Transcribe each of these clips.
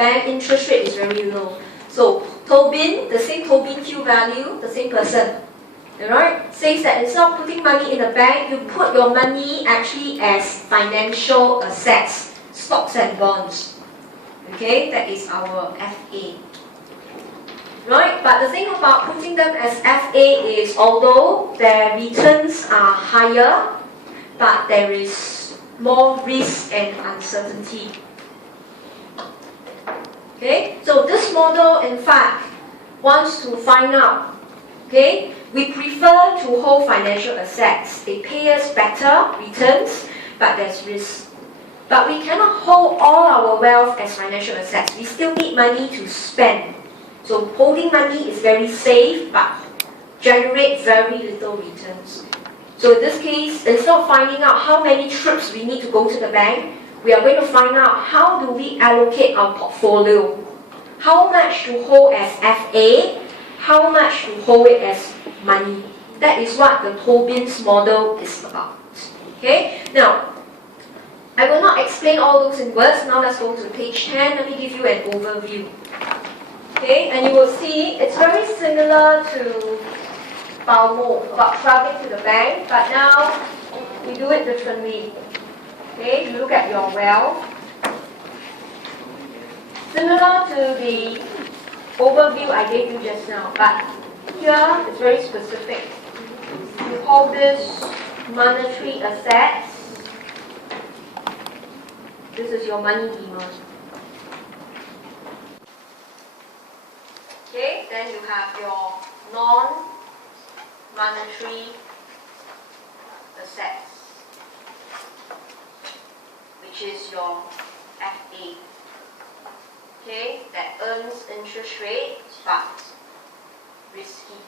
bank interest rate is very low. So Tobin, the same Tobin Q value, the same person, alright, says that instead of putting money in the bank, you put your money actually as financial assets, stocks and bonds. Okay, that is our FA. Right, but the thing about putting them as FA is although their returns are higher, but there is more risk and uncertainty. Okay, so this model in fact wants to find out, okay, we prefer to hold financial assets. They pay us better returns, but there's risk. But we cannot hold all our wealth as financial assets. We still need money to spend. So holding money is very safe, but generates very little returns. So in this case, instead of finding out how many trips we need to go to the bank, we are going to find out how do we allocate our portfolio. How much to hold as FA, how much to hold it as money. That is what the Tobin's model is about. Okay? Now, I will not explain all those in words. Now let's go to page 10. Let me give you an overview. Okay, and you will see it's very similar to Baomo, about traveling to the bank, but now we do it differently. Okay, you look at your wealth. Similar to the overview I gave you just now, but here it's very specific. You call this monetary assets. This is your money demand. Okay, then you have your non-monetary assets, which is your FA. Okay, that earns interest rates but risky.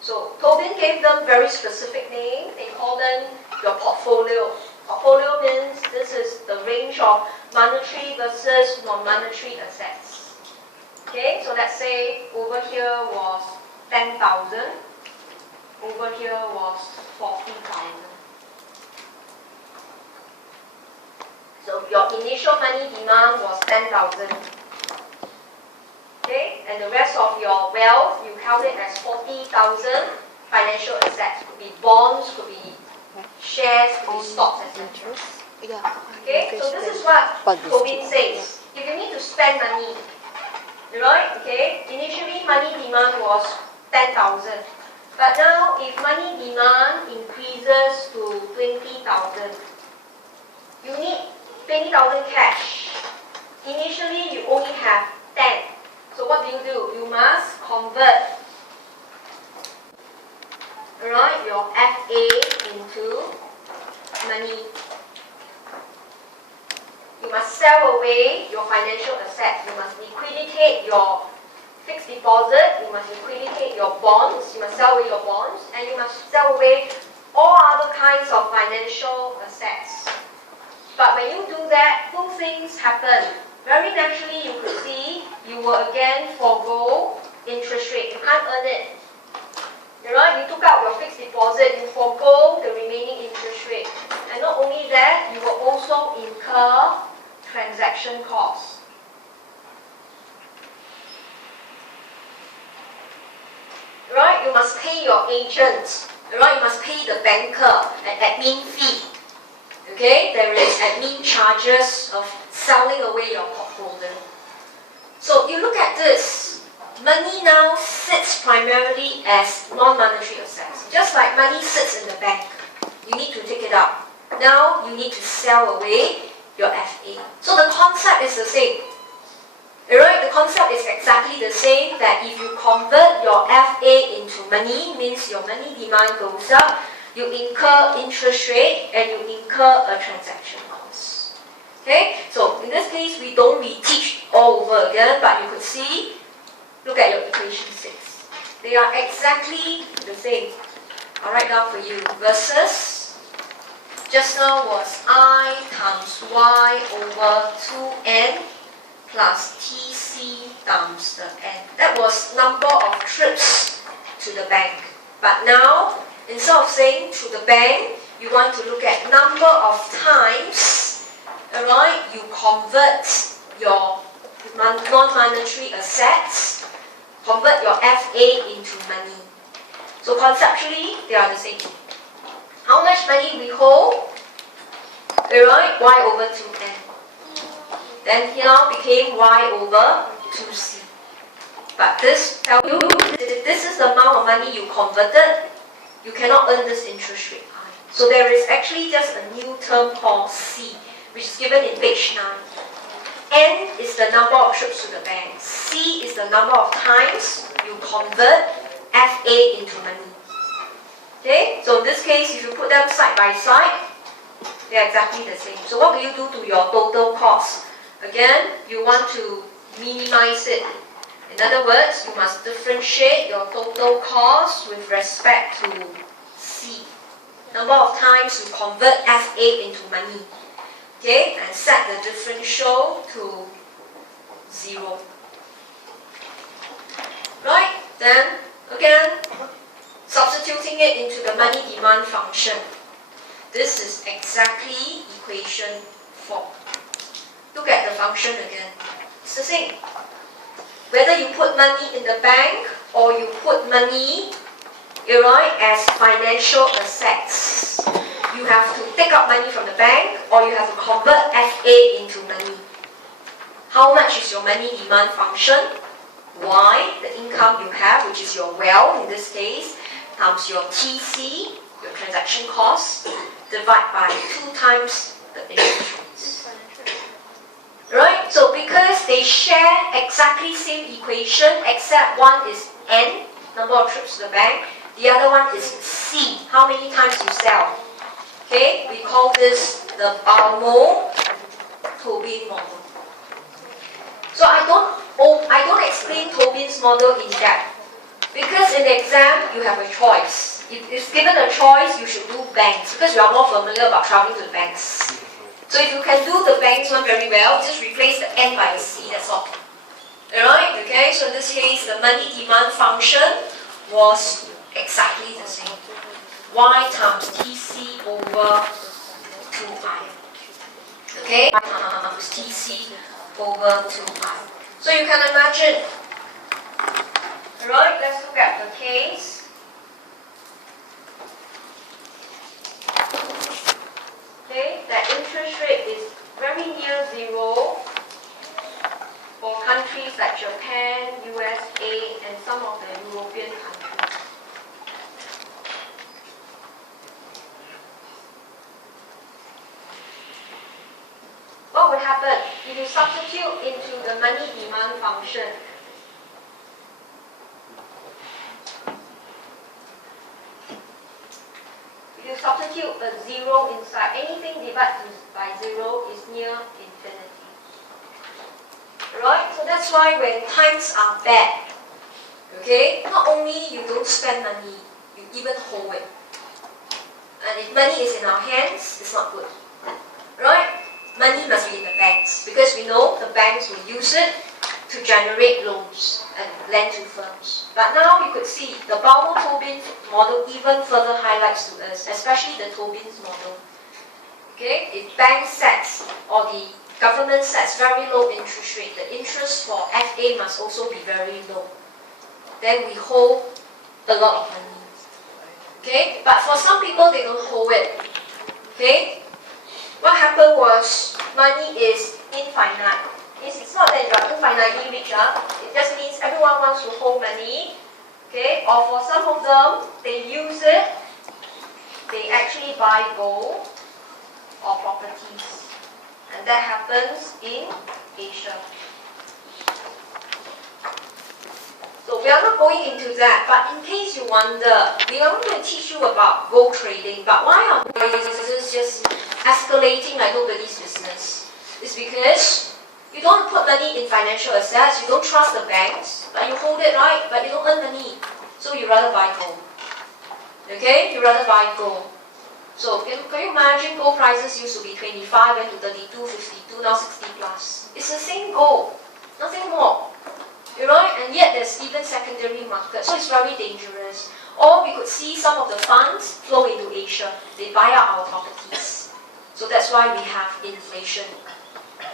So Tobin gave them very specific name. They call them your portfolio. Portfolio means this is the range of monetary versus non-monetary assets. Okay, so let's say over here was 10,000, over here was 40,000. So your initial money demand was 10,000. Okay, and the rest of your wealth, you count it as 40,000 financial assets. Could be bonds, could be shares, could be stocks, etc. Okay, so this is what Tobin says. If you need to spend money, right? Okay. Initially, money demand was 10,000, but now if money demand increases to 20,000, you need 20,000 cash. Initially, you only have 10. So what do? You must convert, right, your FA into money. You must sell away your financial assets. You must liquidate your fixed deposit. You must liquidate your bonds. You must sell away your bonds. And you must sell away all other kinds of financial assets. But when you do that, two things happen. Very naturally, you could see you will again forego interest rate. You can't earn it. Right? You took out your fixed deposit. You forego the remaining interest rate. And not only that, you will also incur transaction costs. Right? You must pay your agent. Right? You must pay the banker an admin fee. Okay? There is admin charges of selling away your portfolio. So you look at this. Money now sits primarily as non-monetary assets. Just like money sits in the bank. You need to take it out. Now you need to sell away your FA. So the concept is the same. Alright, the concept is exactly the same, that if you convert your FA into money, means your money demand goes up, you incur interest rate and you incur a transaction cost. Okay, so in this case we don't reteach all over again, but you could see, look at your equation 6. They are exactly the same. I'll write down for you. Versus just now was I times y over 2n plus tc times the n. That was number of trips to the bank. But now, instead of saying to the bank, you want to look at number of times, alright, you convert your non-monetary assets, convert your FA into money. So conceptually, they are the same. How much money we hold? Alright, y over 2n. Then here became y over 2c. But this tells you, if this is the amount of money you converted, you cannot earn this interest rate I. So there is actually just a new term called C, which is given in page 9. N is the number of trips to the bank. C is the number of times you convert FA into money. Okay, so in this case, if you put them side by side, they're exactly the same. So what do you do to your total cost? Again, you want to minimize it. In other words, you must differentiate your total cost with respect to C. Number of times you convert FA into money. Okay, and set the differential to 0. Right, then again, substituting it into the money demand function. This is exactly equation 4. Look at the function again. It's the same. Whether you put money in the bank or you put money, right, as financial assets, you have to take out money from the bank or you have to convert FA into money. How much is your money demand function? Y, the income you have, which is your wealth in this case, times your TC, your transaction cost, divide by 2 times the interest rates. Right? So because they share exactly same equation, except one is N, number of trips to the bank, the other one is C, how many times you sell. Okay, we call this the Balmer-Tobin model. So I don't explain Tobin's model in depth, because in the exam you have a choice. If given a choice, you should do banks, because you are more familiar about traveling to the banks. So if you can do the banks one very well, just replace the N by a C, that's all. Alright, okay, so in this case, the money demand function was exactly the same. Y times TC over 2I. Okay, Y times TC over 2I. So you can imagine. Alright, let's look at the case. Okay, that interest rate is very near 0 for countries like Japan, USA, and some of the European countries. What would happen if you substitute into the money demand function? If you substitute a 0 inside, anything divided by 0 is near infinity. Right? So that's why when times are bad, okay, not only you don't spend money, you even hold it. And if money is in our hands, it's not good. Right? Money must be in the banks, because we know the banks will use it to generate loans and lend to firms. But now you could see the Balmer-Tobin model even further highlights to us, especially the Tobin's model. Okay, if bank sets or the government sets very low interest rate, the interest for FA must also be very low. Then we hold a lot of money. Okay, but for some people they don't hold it. Okay, what happened was money is infinite. It's not that you are infinitely rich, it just means everyone wants to hold money. Okay, or for some of them, they use it, they actually buy gold or properties. And that happens in Asia. So we are not going into that, but in case you wonder, we are going to teach you about gold trading, but why are prices just escalating like nobody's business? It's because you don't put money in financial assets, you don't trust the banks, but you hold it, right? But you don't earn money. So you rather buy gold. Okay? You rather buy gold. So can you imagine gold prices used to be 25, went to 32, 52, now 60 plus. It's the same gold. Nothing more. Right? And yet there's even secondary market. So it's very dangerous. Or we could see some of the funds flow into Asia. They buy out our properties. So that's why we have inflation.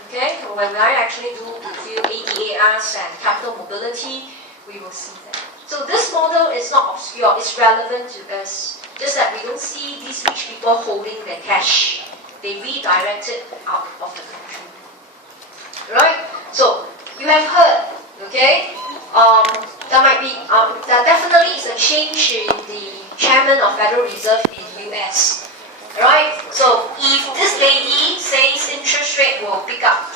Okay, when I actually do review ADARs and capital mobility, we will see that. So this model is not obscure, it's relevant to us. Just that we don't see these rich people holding their cash. They redirect it out of the country. Right? So, you have heard, okay? There definitely is a change in the chairman of Federal Reserve in US. Right? So, if this lady says interest rate will pick up,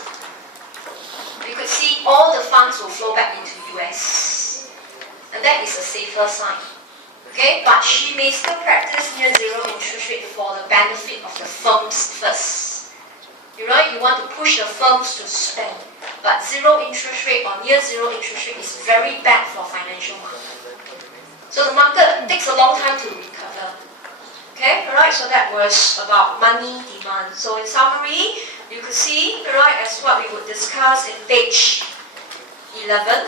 you could see all the funds will flow back into US. And that is a safer sign. Okay? But she may still practice near zero interest rate for the benefit of the firms first. Right? You want to push the firms to spend. But zero interest rate or near zero interest rate is very bad for financial market. So the market takes a long time to recover. Okay, alright, so that was about money demand. So in summary, you could see, right, as what we would discuss in page 11,